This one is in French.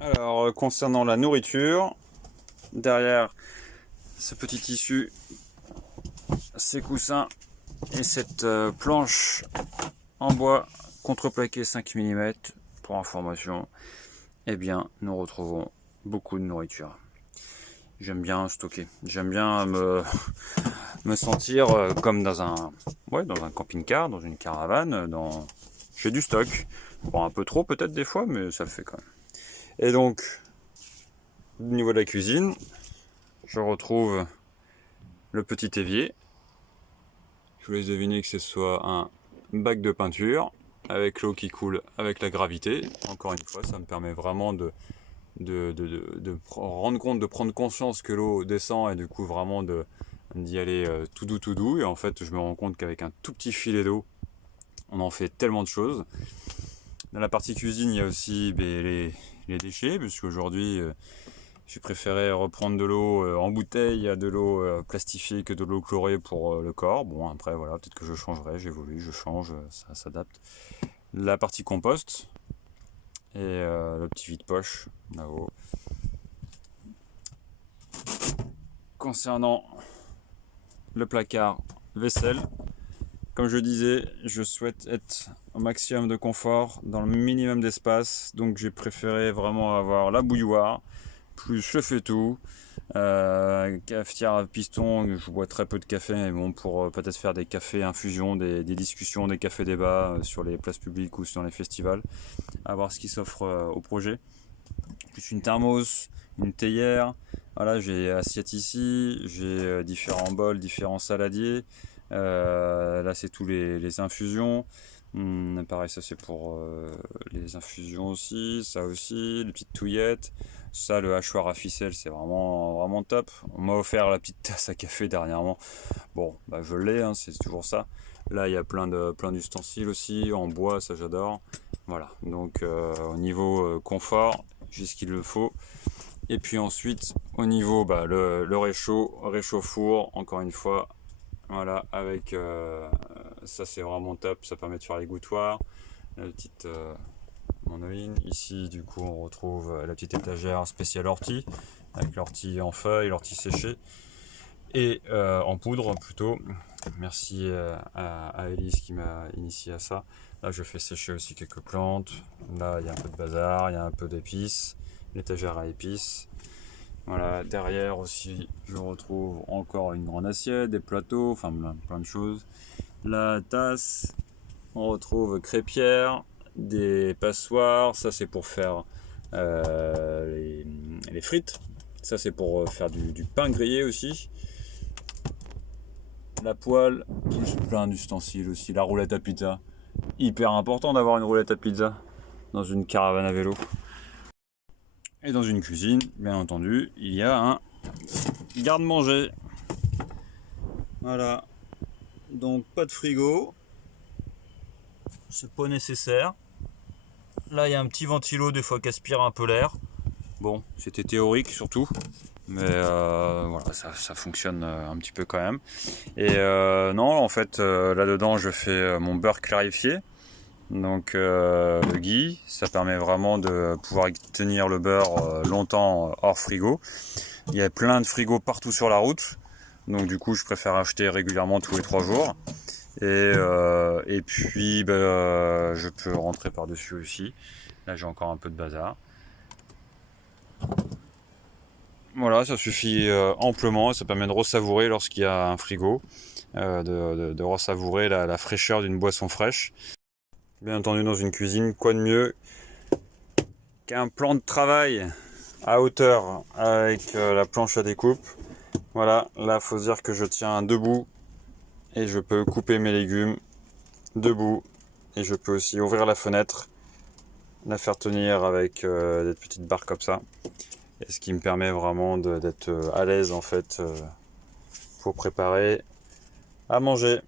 Alors, concernant la nourriture, derrière ce petit tissu, ces coussins et cette planche en bois contreplaqué 5 mm, pour information, eh bien, nous retrouvons beaucoup de nourriture. J'aime bien stocker, j'aime bien me sentir comme dans un camping-car, dans une caravane, j'ai du stock. Bon, un peu trop peut-être des fois, mais ça le fait quand même. Et donc, au niveau de la cuisine, je retrouve le petit évier. Je vous laisse deviner que ce soit un bac de peinture avec l'eau qui coule avec la gravité. Encore une fois, ça me permet vraiment de rendre compte, de prendre conscience que l'eau descend et du coup vraiment d'y aller tout doux. Et en fait, je me rends compte qu'avec un tout petit filet d'eau, on en fait tellement de choses. Dans la partie cuisine, il y a aussi les déchets, puisque aujourd'hui, j'ai préféré reprendre de l'eau en bouteille à de l'eau plastifiée que de l'eau chlorée pour le corps. Bon, après, voilà, peut-être que je changerai, j'évolue, je change, ça s'adapte. La partie compost et le petit vide-poche là-haut. Concernant le placard vaisselle, comme je disais, je souhaite être au maximum de confort dans le minimum d'espace, donc j'ai préféré vraiment avoir la bouilloire, plus le fais-tout, cafetière à piston. Je bois très peu de café, mais bon, pour peut-être faire des cafés infusions, des discussions, des cafés débats sur les places publiques ou sur les festivals, à voir ce qui s'offre au projet. Plus une thermos, une théière. Voilà, j'ai assiette ici, j'ai différents bols, différents saladiers. Là, c'est tous les infusions. Pareil, ça c'est pour les infusions aussi, ça aussi, les petites touillettes. Ça, le hachoir à ficelle, c'est vraiment top. On m'a offert la petite tasse à café dernièrement. Bon, bah je l'ai, hein, c'est toujours ça. Là, il y a plein d'ustensiles aussi, en bois, ça j'adore. Voilà, donc au niveau confort, j'ai ce qu'il le faut. Et puis ensuite, au niveau le réchaud-four, encore une fois, voilà, avec ça c'est vraiment top, ça permet de faire les gouttoirs. La petite monoïne. Ici, du coup, on retrouve la petite étagère spéciale ortie, avec l'ortie en feuilles, l'ortie séchée, et en poudre plutôt. Merci à Elise qui m'a initié à ça. Là, je fais sécher aussi quelques plantes. Là, il y a un peu de bazar, il y a un peu d'épices, l'étagère à épices. Voilà, derrière aussi, je retrouve encore une grande assiette, des plateaux, enfin plein de choses. La tasse, on retrouve crêpière, des passoires, ça c'est pour faire les frites, ça c'est pour faire du pain grillé aussi. La poêle, plus plein d'ustensiles aussi, la roulette à pizza. Hyper important d'avoir une roulette à pizza dans une caravane à vélo. Et dans une cuisine, bien entendu, il y a un garde-manger. Voilà. Donc pas de frigo. C'est pas nécessaire. Là, il y a un petit ventilo des fois qui aspire un peu l'air. Bon, c'était théorique surtout. Mais voilà, ça fonctionne un petit peu quand même. Et non, en fait, là-dedans, je fais mon beurre clarifié. Donc le ghee, ça permet vraiment de pouvoir tenir le beurre longtemps hors frigo. Il y a plein de frigos partout sur la route. Donc du coup, je préfère acheter régulièrement tous les 3 jours. Et puis, je peux rentrer par-dessus aussi. Là, j'ai encore un peu de bazar. Voilà, ça suffit amplement. Ça permet de ressavourer lorsqu'il y a un frigo, de ressavourer la fraîcheur d'une boisson fraîche. Bien entendu, dans une cuisine, quoi de mieux qu'un plan de travail à hauteur avec la planche à découpe. Voilà, là, faut se dire que je tiens debout et je peux couper mes légumes debout. Et je peux aussi ouvrir la fenêtre, la faire tenir avec des petites barres comme ça. Et ce qui me permet vraiment d'être à l'aise en fait pour préparer à manger.